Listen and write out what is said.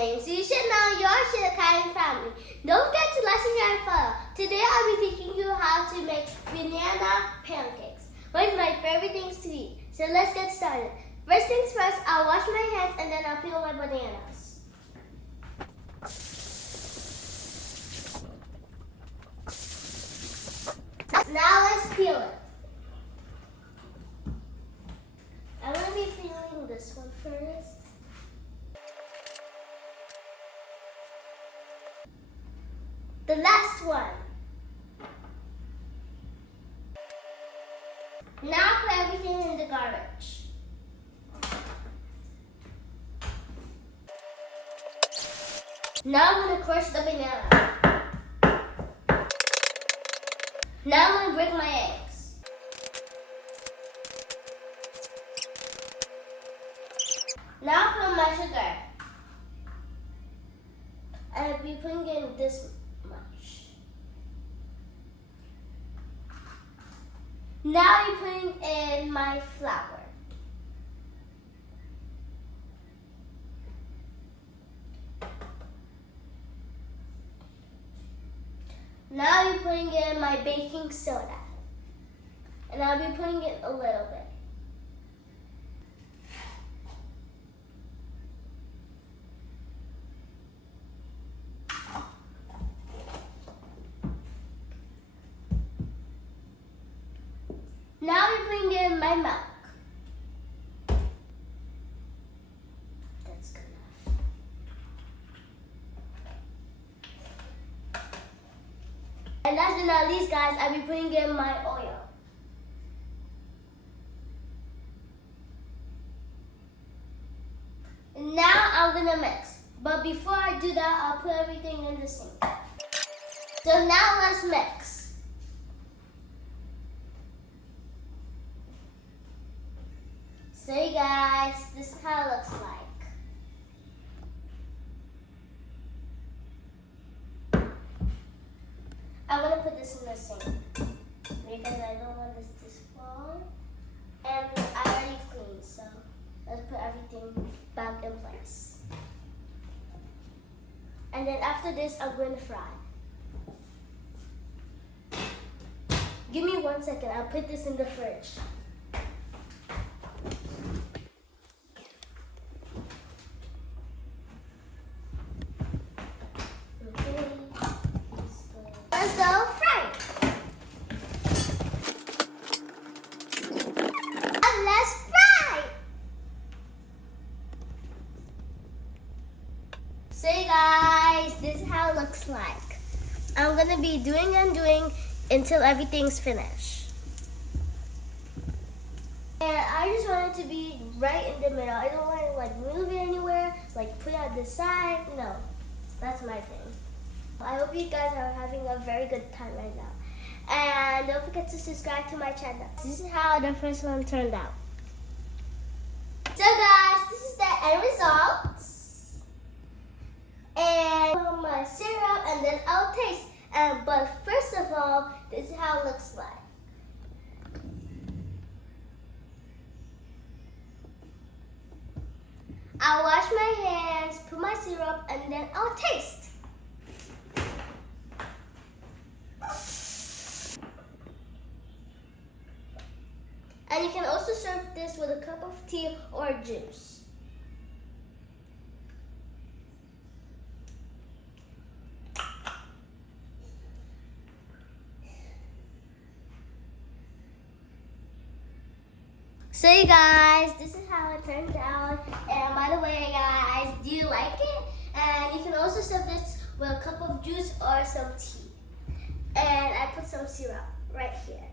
things you should know your Shirakayan family. Don't forget to like, subscribe, and follow. Today I'll be teaching you how to make banana pancakes. One of my favorite things to eat. So let's get started. First things first, I'll wash my hands and then I'll peel my bananas. Now let's peel it. I'm going to be peeling this one first. The last one. Now put everything in the garbage. Now I'm going to crush the banana. Now I'm going to break my eggs. Now put my sugar. I'll be putting in this much. Now I'm putting in my flour. Now I'm putting in my baking soda. And I'll be putting it a little bit. Now I'm putting in my milk. That's good enough. And last but not least, guys, I'll be putting in my oil. And now I'm gonna mix. But before I do that, I'll put everything in the sink. So now let's mix. So hey guys, this is how it looks like. I'm gonna put this in the sink because I don't want this to fall. And I already cleaned, so let's put everything back in place. And then after this, I'm going to fry. Give me 1 second, I'll put this in the fridge. Let's go fry. And let's fry. So guys, this is how it looks like. I'm gonna be doing and doing until everything's finished. And I just want it to be right in the middle. I don't want to like move it anywhere, like put it on the side. No, that's my thing. I hope you guys are having a very good time right now. And don't forget to subscribe to my channel. This is how the first one turned out. So guys, this is the end result. And put my syrup and then I'll taste. But first of all, this is how it looks like. I'll wash my hands, put my syrup, and then I'll taste. And you can also serve this with a cup of tea or juice. So you guys, this is how it turned out. And by the way guys, do you like it? And you can also serve this with a cup of juice or some tea. And I put some syrup right here.